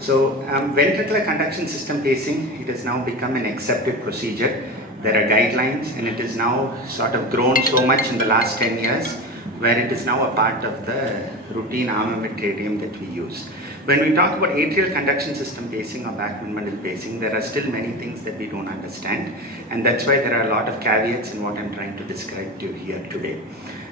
Ventricular conduction system pacing, it has now become an accepted procedure. There are guidelines, and it is now sort of grown so much in the last 10 years where it is now a part of the routine armamentarium that we use. When we talk about atrial conduction system pacing or Bachman bundle pacing, there are still many things that we don't understand, and that's why there are a lot of caveats in what I'm trying to describe to you here today.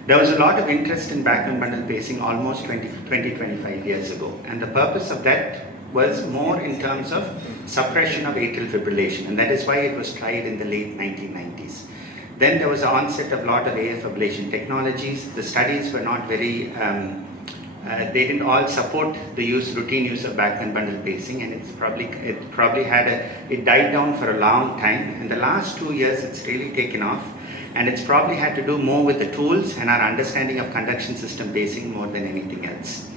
There was a lot of interest in Bachman bundle pacing almost 25 years ago, and the purpose of that was more in terms of suppression of atrial fibrillation, and that is why it was tried in the late 1990s. Then there was the onset of a lot of AF ablation technologies. The studies were not very, they didn't all support the routine use of Bachman bundle pacing, and it died down for a long time. In the last 2 years, it's really taken off, and it's probably had to do more with the tools and our understanding of conduction system pacing more than anything else.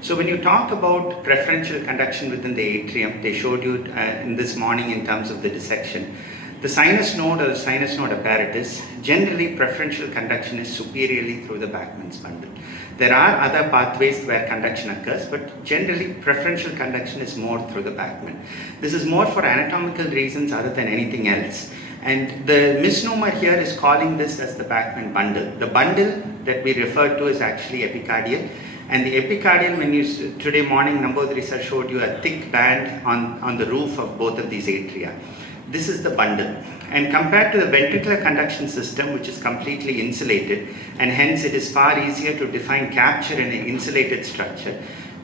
So when you talk about preferential conduction within the atrium, they showed you in this morning in terms of the dissection. The sinus node or the sinus node apparatus, generally preferential conduction is superiorly through the Bachman's bundle. There are other pathways where conduction occurs, but generally preferential conduction is more through the Bachman. This is more for anatomical reasons other than anything else. And the misnomer here is calling this as the Bachman bundle. The bundle that we refer to is actually epicardial. And the epicardial, today morning Namboodirisa showed you a thick band on the roof of both of these atria. This is the bundle. And compared to the ventricular conduction system, which is completely insulated, and hence it is far easier to define capture in an insulated structure,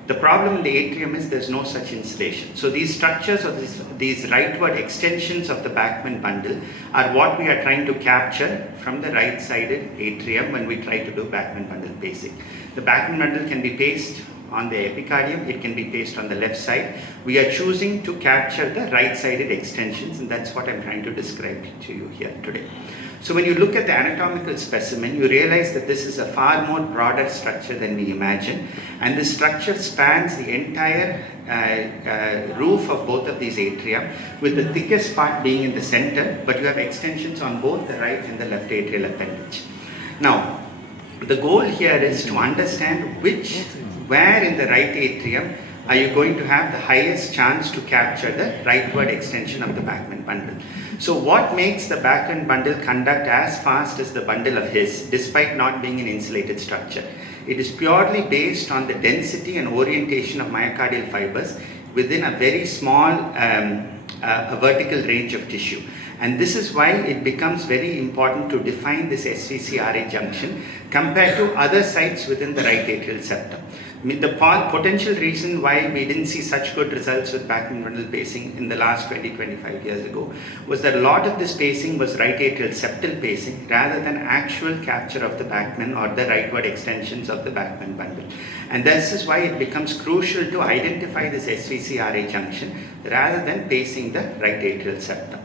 the problem in the atrium is there's no such insulation. So these structures or these rightward extensions of the Bachman bundle are what we are trying to capture from the right-sided atrium when we try to do Bachman bundle pacing. The Bachman bundle can be paced on the epicardium, it can be paced on the left side. We are choosing to capture the right-sided extensions, and that's what I'm trying to describe to you here today. So when you look at the anatomical specimen, you realize that this is a far more broader structure than we imagine, and this structure spans the entire roof of both of these atria, with the thickest part being in the center, but you have extensions on both the right and the left atrial appendage. Now, the goal here is to understand where in the right atrium are you going to have the highest chance to capture the rightward extension of the Bachman bundle. So what makes the Bachman bundle conduct as fast as the bundle of His, despite not being an insulated structure? It is purely based on the density and orientation of myocardial fibers within a very small vertical range of tissue. And this is why it becomes very important to define this SVC-RA junction compared to other sites within the right atrial septum. The potential reason why we didn't see such good results with Bachman bundle pacing in the last 20-25 years ago was that a lot of this pacing was right atrial septal pacing rather than actual capture of the Bachman or the rightward extensions of the Bachman bundle. And this is why it becomes crucial to identify this SVC-RA junction rather than pacing the right atrial septum.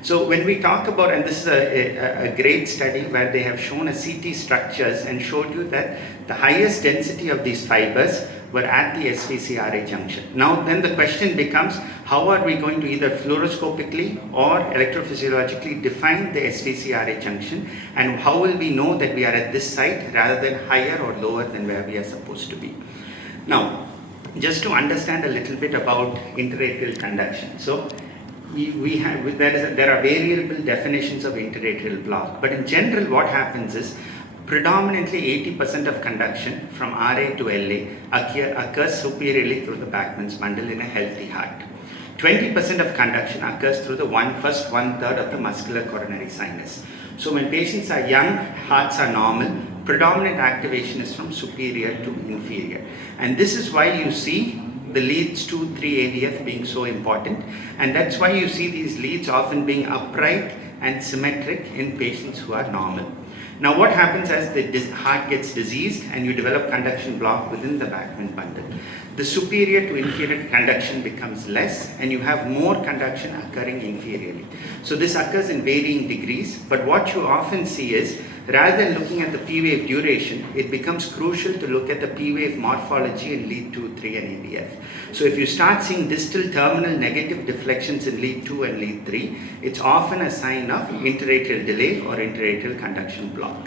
So when we talk about, and this is a great study where they have shown a CT structures and showed you that the highest density of these fibers were at the SVC-RA junction. Now then the question becomes, how are we going to either fluoroscopically or electrophysiologically define the SVC-RA junction, and how will we know that we are at this site rather than higher or lower than where we are supposed to be? Now, just to understand a little bit about interatrial conduction. So there are variable definitions of interatrial block, but in general what happens is predominantly 80% of conduction from RA to LA occurs superiorly through the Bachman's bundle in a healthy heart. 20% of conduction occurs through the first one-third of the muscular coronary sinus. So when patients are young, hearts are normal, predominant activation is from superior to inferior. And this is why you see the leads 2, 3 AVF being so important, and that's why you see these leads often being upright and symmetric in patients who are normal. Now what happens as the heart gets diseased and you develop conduction block within the Bachman bundle? The superior to inferior conduction becomes less and you have more conduction occurring inferiorly. So this occurs in varying degrees, but what you often see is rather than looking at the P wave duration, it becomes crucial to look at the P wave morphology in lead 2, 3 and AVF. So if you start seeing distal terminal negative deflections in lead 2 and lead 3, it's often a sign of interatrial delay or interatrial conduction block.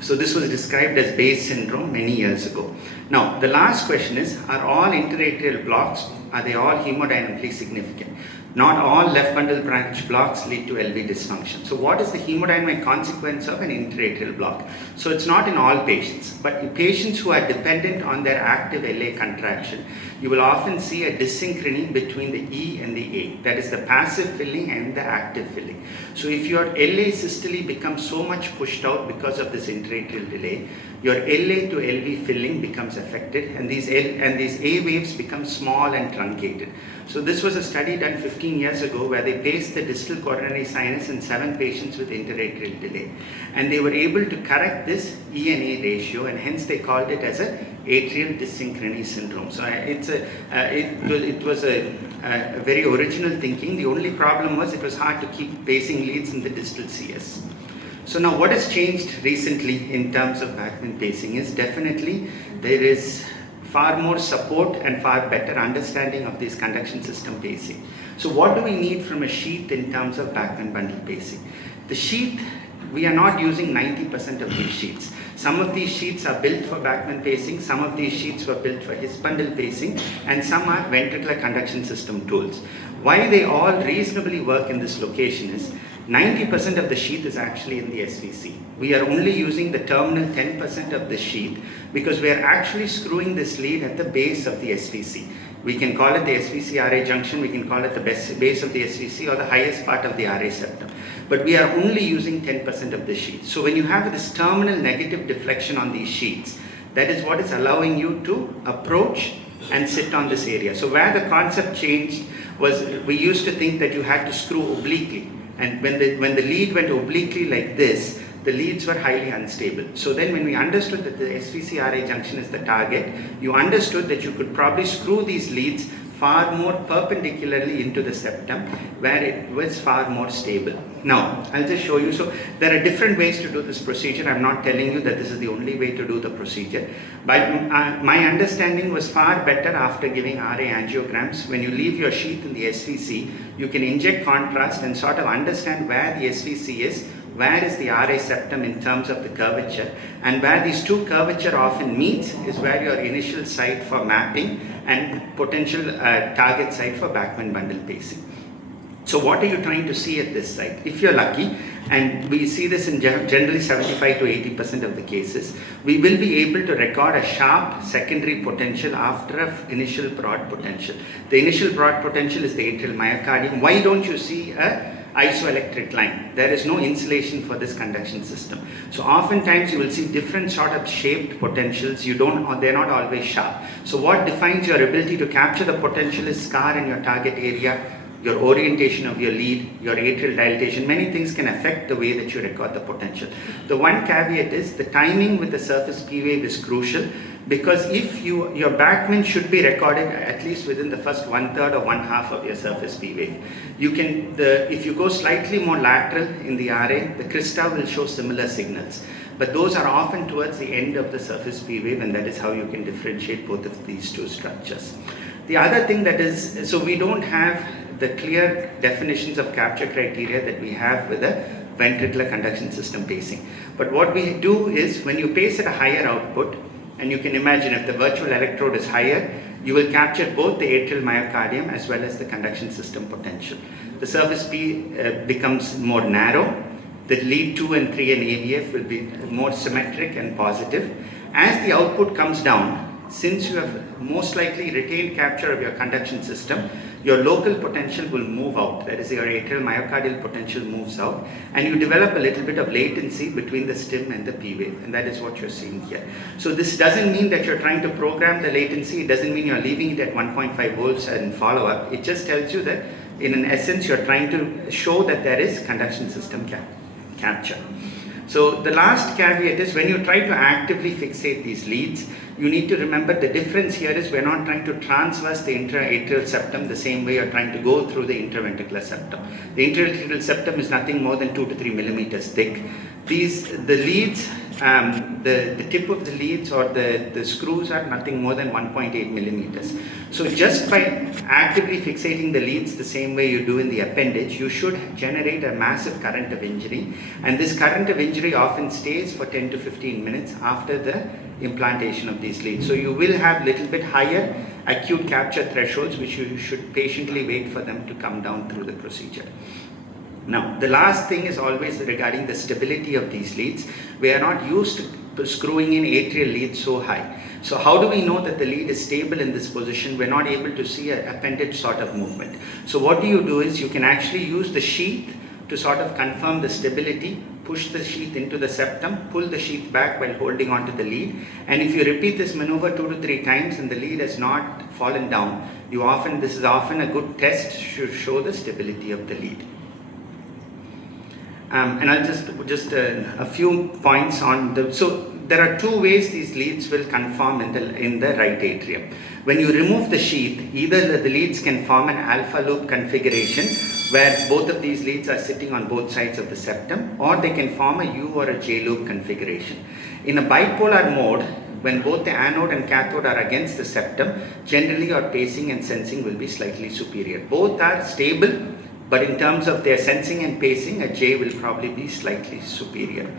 So this was described as Bayes syndrome many years ago. Now, the last question is, are all interatrial blocks, are they all hemodynamically significant? Not all left bundle branch blocks lead to LV dysfunction. So what is the hemodynamic consequence of an interatrial block? So it's not in all patients, but in patients who are dependent on their active LA contraction, you will often see a dyssynchrony between the E and the A, that is the passive filling and the active filling. So if your LA systole becomes so much pushed out because of this interatrial delay, your LA to LV filling becomes affected, and these A waves become small and truncated. So this was a study done 15 years ago where they paced the distal coronary sinus in 7 patients with interatrial delay, and they were able to correct this E and A ratio, and hence they called it as a atrial dyssynchrony syndrome. So it was a very original thinking. The only problem was it was hard to keep pacing leads in the distal CS. So now what has changed recently in terms of Bachman pacing is definitely there is far more support and far better understanding of this conduction system pacing. So what do we need from a sheath in terms of Bachman bundle pacing? The sheath, we are not using 90% of these sheaths. Some of these sheaths are built for Bachman pacing, some of these sheaths were built for his bundle pacing, and some are ventricular conduction system tools. Why they all reasonably work in this location is 90% of the sheath is actually in the SVC. We are only using the terminal 10% of the sheath because we are actually screwing this lead at the base of the SVC. We can call it the SVC-RA junction, we can call it the base of the SVC or the highest part of the RA septum. But we are only using 10% of the sheath. So when you have this terminal negative deflection on these sheaths, that is what is allowing you to approach and sit on this area. So where the concept changed was we used to think that you had to screw obliquely. And when the lead went obliquely like this, the leads were highly unstable. So then when we understood that the SVC-RA junction is the target, you understood that you could probably screw these leads far more perpendicularly into the septum where it was far more stable. Now, I'll just show you. So there are different ways to do this procedure. I'm not telling you that this is the only way to do the procedure. But my understanding was far better after giving RA angiograms. When you leave your sheath in the SVC, you can inject contrast and sort of understand where the SVC is, where is the RA septum in terms of the curvature, and where these two curvature often meets is where your initial site for mapping and potential target site for Bachman bundle pacing. So what are you trying to see at this site? If you're lucky, and we see this in generally 75 to 80% of the cases, we will be able to record a sharp secondary potential after an initial broad potential. The initial broad potential is the atrial myocardium. Why don't you see a isoelectric line? There is no insulation for this conduction system. So oftentimes you will see different sort of shaped potentials. They're not always sharp. So what defines your ability to capture the potential is scar in your target area, your orientation of your lead, your atrial dilatation. Many things can affect the way that you record the potential. The one caveat is the timing with the surface P wave is crucial, because if your Bachman should be recorded at least within the first 1/3 or 1/2 of your surface P wave. If you go slightly more lateral in the RA, the crista will show similar signals, but those are often towards the end of the surface P wave, and that is how you can differentiate both of these two structures. The other thing that is, so we don't have the clear definitions of capture criteria that we have with the ventricular conduction system pacing. But what we do is, when you pace at a higher output, and you can imagine if the virtual electrode is higher, you will capture both the atrial myocardium as well as the conduction system potential. The surface P becomes more narrow. The lead 2 and 3 and AVF will be more symmetric and positive. As the output comes down, since you have most likely retained capture of your conduction system, your local potential will move out. That is, your atrial myocardial potential moves out, and you develop a little bit of latency between the stim and the P wave, and that is what you're seeing here. So this doesn't mean that you're trying to program the latency. It doesn't mean you're leaving it at 1.5 volts and follow up. It just tells you that in an essence you're trying to show that there is conduction system capture. So the last caveat is, when you try to actively fixate these leads, you need to remember the difference here is we're not trying to transverse the intra-atrial septum the same way you're trying to go through the interventricular septum. The intra-atrial septum is nothing more than 2 to 3 millimeters thick. The leads, the tip of the leads or the screws are nothing more than 1.8 millimeters. So just by actively fixating the leads the same way you do in the appendage, you should generate a massive current of injury, and this current of injury often stays for 10 to 15 minutes after the implantation of these leads. So you will have little bit higher acute capture thresholds, which you should patiently wait for them to come down through the procedure. Now, the last thing is always regarding the stability of these leads. We are not used to screwing in atrial leads so high. So how do we know that the lead is stable in this position? We're not able to see an appendage sort of movement. So what do you do is you can actually use the sheath to sort of confirm the stability, push the sheath into the septum, pull the sheath back while holding onto the lead. And if you repeat this maneuver 2 to 3 times and the lead has not fallen down, this is often a good test to show the stability of the lead. And I'll just a few points on so there are 2 ways these leads will conform in the right atrium. When you remove the sheath, either the leads can form an alpha loop configuration where both of these leads are sitting on both sides of the septum, or they can form a U or a J loop configuration. In a bipolar mode, when both the anode and cathode are against the septum, generally our pacing and sensing will be slightly superior. Both are stable, but in terms of their sensing and pacing, a J will probably be slightly superior.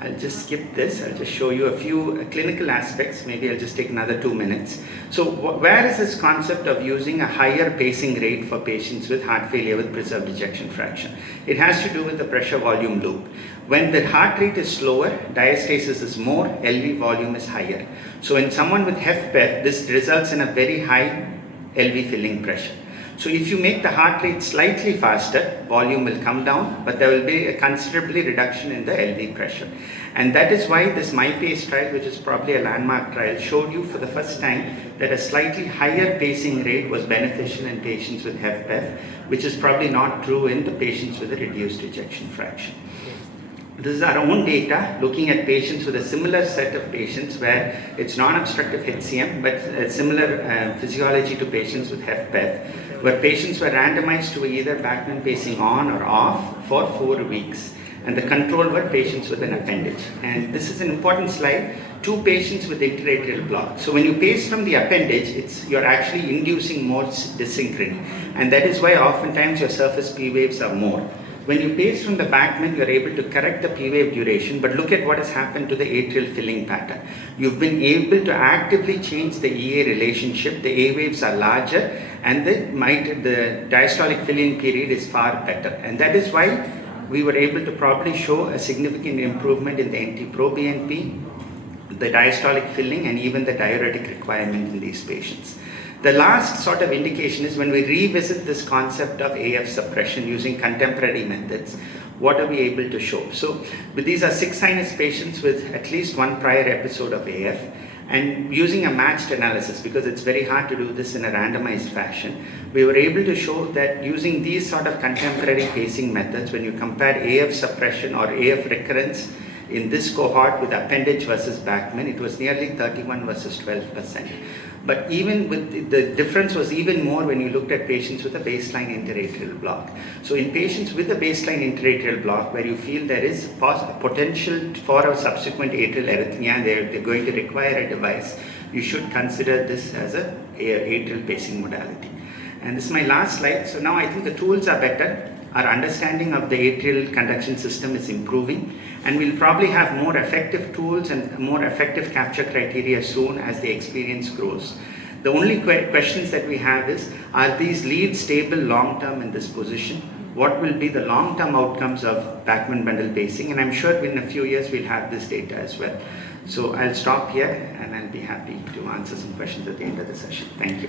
I'll just skip this. I'll just show you a few clinical aspects. Maybe I'll just take another 2 minutes. So where is this concept of using a higher pacing rate for patients with heart failure with preserved ejection fraction? It has to do with the pressure volume loop. When the heart rate is slower, diastasis is more, LV volume is higher. So in someone with HFpEF, this results in a very high LV filling pressure. So if you make the heart rate slightly faster, volume will come down, but there will be a considerably reduction in the LV pressure. And that is why this MyPace trial, which is probably a landmark trial, showed you for the first time that a slightly higher pacing rate was beneficial in patients with HFpEF, which is probably not true in the patients with a reduced ejection fraction. This is our own data looking at patients with a similar set of patients where it's non-obstructive HCM, but a similar physiology to patients with HFpEF, where patients were randomized to either Bachman pacing on or off for 4 weeks. And the control were patients with an appendage. And this is an important slide. 2 patients with interatrial block. So when you pace from the appendage, you're actually inducing more dysynchrony. And that is why oftentimes your surface P waves are more. When you pace from the Bachman, you're able to correct the P wave duration, but look at what has happened to the atrial filling pattern. You've been able to actively change the EA relationship. The A waves are larger, and the diastolic filling period is far better. And that is why we were able to probably show a significant improvement in the NT-proBNP, the diastolic filling, and even the diuretic requirement in these patients. The last sort of indication is when we revisit this concept of AF suppression using contemporary methods, what are we able to show? So these are 6 sinus patients with at least 1 prior episode of AF, and using a matched analysis, because it's very hard to do this in a randomized fashion, we were able to show that using these sort of contemporary pacing methods, when you compare AF suppression or AF recurrence in this cohort with appendage versus Bachman, it was nearly 31 versus 12%. But even with the difference was even more when you looked at patients with a baseline interatrial block. So in patients with a baseline interatrial block, where you feel there is potential for a subsequent atrial arrhythmia, they're going to require a device, you should consider this as a atrial pacing modality. And this is my last slide. So now I think the tools are better. Our understanding of the atrial conduction system is improving, and we'll probably have more effective tools and more effective capture criteria soon as the experience grows. The only questions that we have is, are these leads stable long-term in this position? What will be the long-term outcomes of Bachman bundle pacing? And I'm sure in a few years we'll have this data as well. So I'll stop here, and I'll be happy to answer some questions at the end of the session. Thank you.